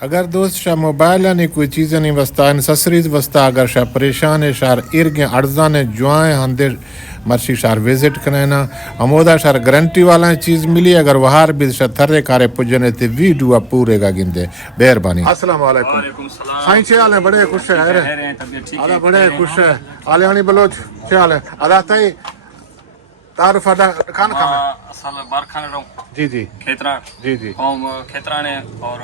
अगर दोस्त शाह मोबाइल ने कोई चीज़ें नहीं वस्ता एसेसरीज वस्ता अगर शाह परेशान है शार इर्गे अर्जा ने जुआएं हंदे मर्शी शार विजिट करना अमोदा शार गारंटी वाला चीज़ मिली अगर वहार भी शार थर्रे कारे पुजने ते वीडियो पूरे का गिंदे मेहरबानी। अस्सलाम वालेकुम साईं छे हाल है बड़े खुश है आला बड़े खुश है आले हनी बलोच छे हाल है आला ताई तारुफ अदा खान खान असल बारखान रहो जी जी खेतरा जी जी कौम खेतरा ने और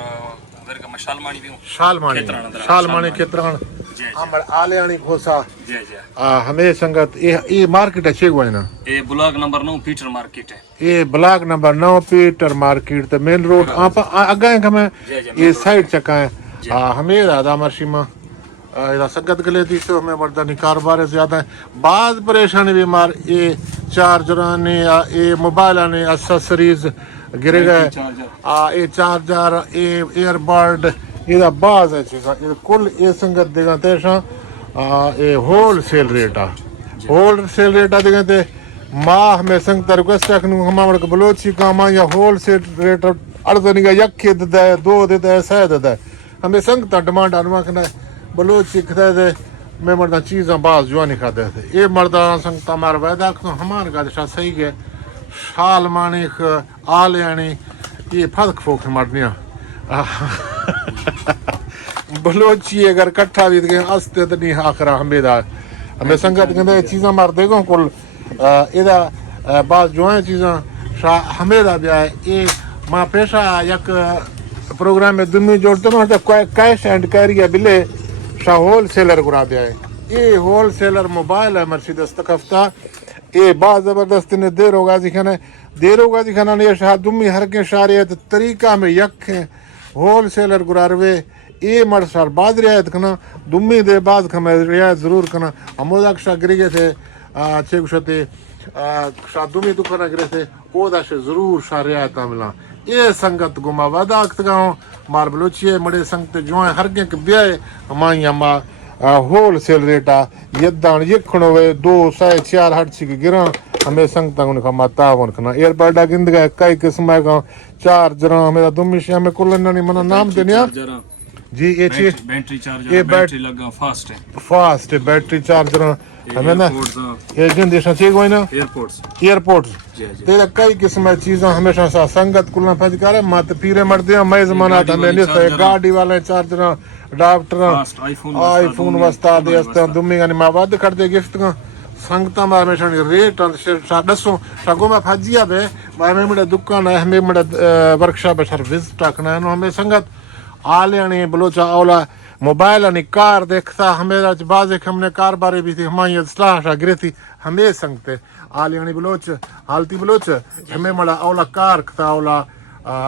घर का मशालमानी भी हूं शालमानी खेतरान हमर आले हनी खोसा जी जी हमें संगत ये मार्केट है छेगवा ना ये ब्लॉक नंबर 9 पीटर मार्केट है ये ब्लॉक नंबर 9 पीटर मार्केट ते मेन रोड आप अगे हमें ये साइड चका है हमें दादा मर्शीमा इधर संगत गले दी तो हमें मर्दानी कारोबार ज्यादा है बाद परेशानी भी मार ये चार्जर ने ये मोबाइल ने एक्सेसरीज गिर गए ये चार्जर ये एयरबड ये बाज है चीज़ ये कुल ये संगत देगा तेरा ये होलसेल रेट देगा ते माह में संगत रिक्वेस्ट रखने हमारे को बलोची काम या होलसेल रेट अर्जनी का यक्के देता है दो देता है सह देता है हमें संगत डिमांड अनुमान बलोची खा दे मैं मर्दा चीज़ें बाज जो नहीं खाते थे ये मर्दा संगत हमारे वैदा हमारे का सही है शाल मानी आल यानी ये फर्क फोक मरनिया बलोची अगर कट्ठा भी गए अस्ते तो नहीं आखरा हमें संगत कहते चीज़ें मार देगा कुल इधर बात जो है चीज़ें शाह हमें भी आए ये माँ पेशा यक प्रोग्राम में दुमी जोड़ते ना कैश एंड कैरियर बिले शाह होलसेलर गुरा दिया है ये होलसेलर मोबाइल है मर्शी दस्तखफ्ता ये बात ज़बरदस्ती ने देर होगा दिखाना ने शाह दुमी हर के शारियत तरीका में यक है होलसेलर गुरारवे ये मर शार बाद रियायत करना दुमी दे बाद खमे रियायत ज़रूर करना अमोदा शाह गिरी गए थे अच्छे कुशते शाह दुमी दुकाना गिरे थे ओदा से ज़रूर शाह रियायत मिला ये संगत गुमा वादा गाँव मार बलोचिए मड़े संगत जो है हर के ब्याह हमारी अम्मा होलसेल रेटा यदान यखणो वे 2 साय 4 हटची के गिरा हमें संगता उनका मातावन करना एयरबड गिंद गए कई किस्म का चार्जर हमें दुमिश हमें कुल नहीं मना नाम देनिया जी ये बैटरी चार्जर ये बैटरी लगा फास्ट है बैटरी चार्जर हमें ना ये जिन देशा चेक होई ना एयरपोर्ट्स तेरा कई किस्म की चीजें हमेशा सा संगत कुलना फज करे मत पीरे मरदे मैं जमाना था मैंने गाड़ी वाले चार्जर डॉक्टर आईफोन वस्ता दे अस्ता दुमी गानी मां वद कर दे गिफ्ट का संगता में हमेशा रेट दसो सगो में फजिया बे मैं मेरे दुकान है हमें मेरे वर्कशॉप है सर्विस टाकना है हमें संगत आले बलोचा औला मोबाइल ने कार देखता हमें बाज हमने कार बारे भी थी हमारी सलाह गिरे थी हमें संगते आले बलोच हालती बलोच हमें मड़ा औला कार खता औला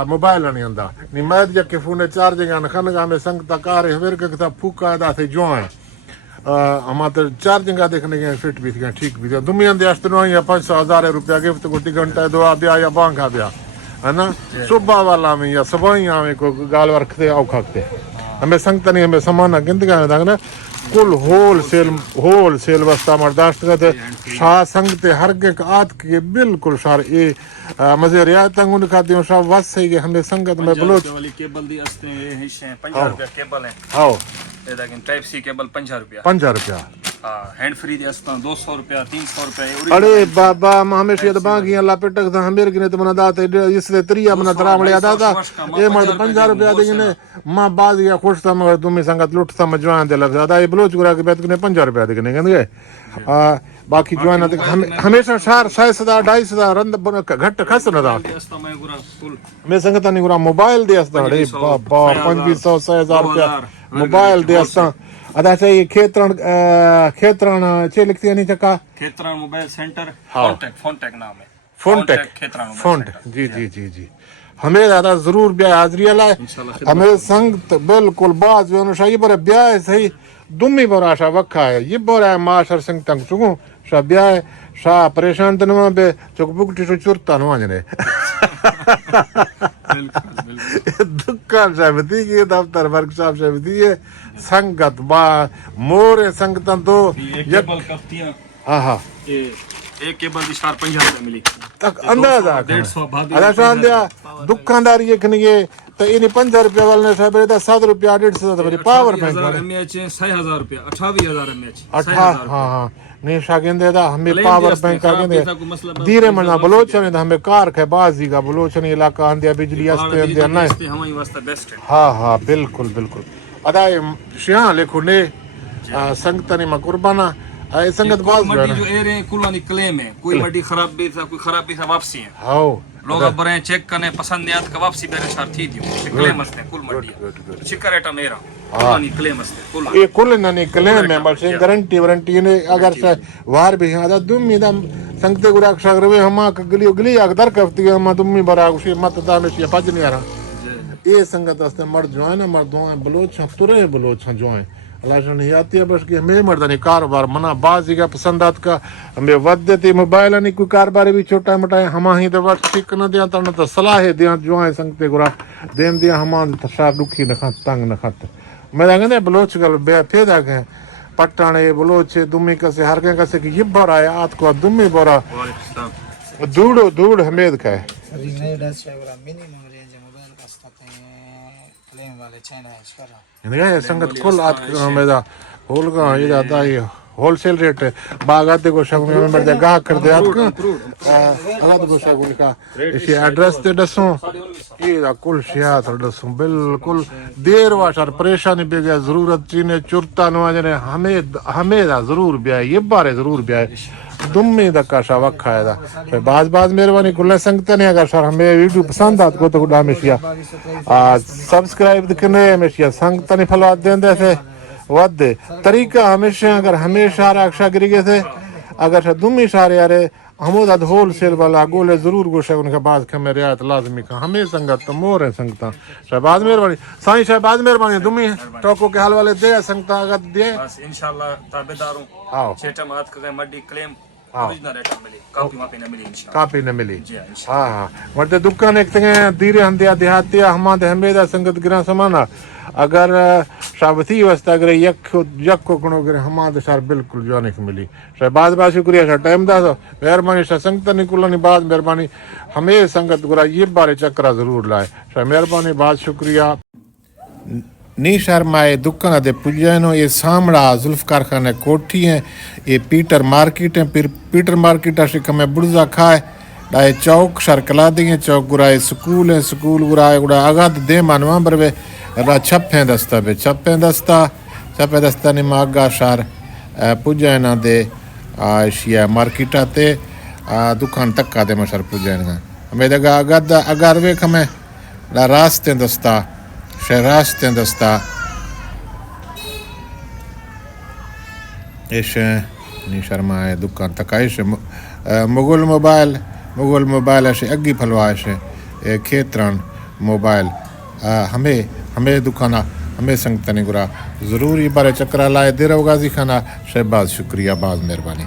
मोबाइल नहीं आंदा नी मैद जके फोन चार्जिंग न खनगा में संगता कार वेर के फूका दा थे जो है हम तो चार्जिंग का देखने गए फिट भी थी ठीक भी दुनिया दे अस्तनो या 500,000 रुपया गिफ्ट को घंटा दो ब्याह या बांगा ब्याह है ना सुबह वाला में या सबाइया में को गाल रखते औखाते हमें संगत नहीं हमें सामान गिनत गए ना कुल होलसेल वस्ता मर्दाश्त करते शाह संगते हर के आत के बिल्कुल शार ये मजे रियायत अंगुन खाते हो शाह वस सही के हमें संगत में बलोच वाली केबल दी अस्ते ये हिस्से 50 रुपया केबल है आओ ये लेकिन टाइप सी केबल 50 रुपया हां हैंड फ्री दे अस्ता 200 रुपया 300 रुपया अरे बाबा हमेशा तो बागी अल्लाह पेटक था हमेर गिने तो मना दाते इससे तरिया मना दरा बड़े दादा ये मर्द 50 रुपया देने मां बाज या खुश था मगर तुम संगत लुटता मजवान दे लग ज्यादा ये बलोच गुरा के बैठ के 50 रुपया देने गए बाकी जो है ना हमेशा शार 250 रंद घट खस न था मैं संगत नहीं गुरा मोबाइल दे अस्ता अरे बाबा 2500 6000 रुपया मोबाइल दे अस्ता अदा चाहिए खेतरण छे लिखती है नहीं चक्का खेतरण मोबाइल सेंटर फोनटेक नाम है फोनटेक जी हमें दादा जरूर ब्याह हाजिरी लाए हमें संगत बिल्कुल बाज जो शाही पर ब्याह सही दुमी पर आशा वखा है ये बोरा है माशर संग तंग चुगू शा ब्याह शाह परेशान तनवा बे चुक बुकटी तो चुरता न वाजने दुकान शाबती की दफ्तर वर्कशॉप शाबती है संगत बा मोरे संगतन तो केबल कफ्तियां हां ये एक केबल दी 50 रुपए मिली तक अंदाजा 150 भाभी अदा शान दिया दुकानदारी ये खनिए तो इन 50 रुपया वाले ने सब रेता 7 रुपया 150 तो पावर बैंक 1000 mAh 6000 रुपया 28000 mAh 18 हाँ हाँ नहीं शागिंदे दा हमें पावर बैंक का गेंदे धीरे मना बलोचन दा हमें कार के बाजी का बलोचन इलाका अंदिया बिजली अस्ते अंदिया ना हमारी वास्ते बेस्ट है। हाँ हाँ बिल्कुल बिल्कुल अदा शिया लिखो ने संगतनी में कुर्बाना आई संगत बाज मड्डी जो एरे कुलानी क्लेम है कोई मड्डी खराबी था कोई खराबी था वापसी है हाओ लोग बरे चेक करने पसंद याद का वापसी बेरे शार थी क्लेम मस्त है कुल मड्डी शिकारेटा मेरा कुलानी क्लेम मस्त है कुल ये कुल ननी क्लेम है बस गारंटी वारंटी ने अगर से वार भी आदा दुम्मी दा संगते गुरा अक्षरवे हमा गली गली अगदर करती है हम दुम्मी बरा उसी मतदान में से पज नहीं आ रहा ये संगत वास्ते मर्द जो है ना मर्दों है बलोच तुरे बलोच जो है लाजन ही आती है बस कि हमें मर्दानी कारोबार मना बाजी का पसंदात का हमें वद देती मोबाइल नहीं कोई कारोबार भी छोटा मोटा है हम ही तो बस ठीक न दिया तो सलाह दिया जो है संगते गुरा देम दिया हम तशा दुखी न खात तंग न खात मैं कहते बलोच गल बे फेदा के पट्टाने बलोच दुम्मी कसे हर के कसे कि ये आया आत को दुम्मी बोरा दूड़ दूड़ हमेद का है ये संगत कुल आत मेरा होल का ये जाता है होलसेल रेट है बागाते को शग में मर जा गा कर दे आपको अलग को शग का इसी एड्रेस ते दसो ये कुल शिया तो दसो बिल्कुल देर वाशर परेशानी पे गया जरूरत चीने चुरता नवाजने हमें जरूर ब्याह ये बारे जरूर ब्याह दुम्मी दक्का शा वखा है दा बाज मेहरबानी कुल संगत ने अगर सर हमें वीडियो पसंद आत को तो गुडा हमेशा सब्सक्राइब करने हमेशा संगत ने फलवा देंदे थे वदे तरीका हमेशा अगर हमेशा रक्षा करिए थे अगर दुम्मी सारे यारे हमोदा होलसेल वाला गोले जरूर गोशे उनके बाद के मेरे रियायत लाजमी का हमें संगत मोर है संगता शहबाज मेहरबानी साईं शहबाज मेहरबानी दुम्मी टोको के हाल वाले दे संगता अगर दे बस इंशाल्लाह ताबेदारों आओ छेटा मात के मड्डी क्लेम ओरिजिनल रेट मिली कॉपी वहां पे न मिली इंशाल्लाह कापी न मिली हाँ हाँ मरते दुकान एक तंगे धीरे हंदिया देहातिया हमारे हमेदा संगत गिरा समाना अगर शाबती वस्ता अगर यक को कणो करे हमारे सार बिल्कुल जाने को मिली शहबाज बा शुक्रिया सर टाइम दा मेहरबानी सर संगत निकुलनी बाद मेहरबानी हमें संगत गुरा ये बारे चक्रा जरूर लाए सर मेहरबानी बाद शुक्रिया नी शर्माए दुकान दे पुजनो ये सामड़ा जुल्फकार खाने कोठी है ये पीटर मार्केट है फिर पीटर मार्केट से में बुर्जा खाए डाए चौक शर्कला दिए चौक गुराए स्कूल है स्कूल गुराए गुड़ा आगाद दे मानवा बरवे रा छप्पे दस्ता बे छप्पे दस्ता ने मागा शार पुजना दे शिया मार्केट ते दुकान तक का दे मशर पुजना हमें दगा आगाद अगर वे हमें रास्ते दस्ता रास्ते दस्ता ऐसे नी शर्मा है दुकान तक ऐसे मुगल मोबाइल ऐसे अग्गी फलवा ऐसे खेतरन मोबाइल हमें दुकाना हमें संगतनी गुरा जरूर ये बारे चक्रा लाए दे रहोगा जी खाना शहबाज शुक्रिया बाज मेहरबानी।